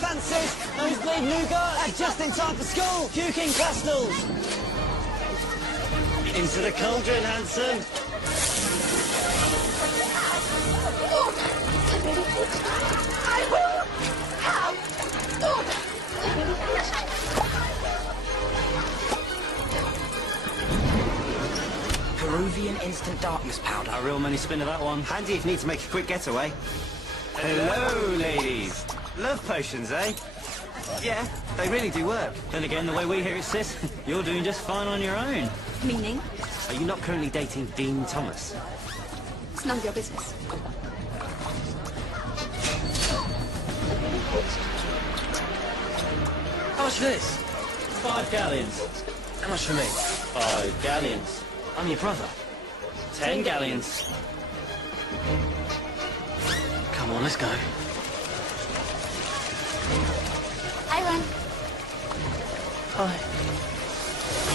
fancies, nosebleed nougat, and just in time for school, puking pastels. Into the cauldron, handsome. I will have order. Peruvian instant darkness powder. A real money spinner, that one. Handy if you need to make a quick getaway. Hello, ladies. Love potions, eh? Yeah, they really do work. Then again, the way we hear it, sis, you're doing just fine on your own. Meaning? Are you not currently dating Dean Thomas? It's none of your business. How much for this? 5 galleons. How much for me? 5 galleons. I'm your brother. 10 galleons. Come on, let's go. I run. Hi.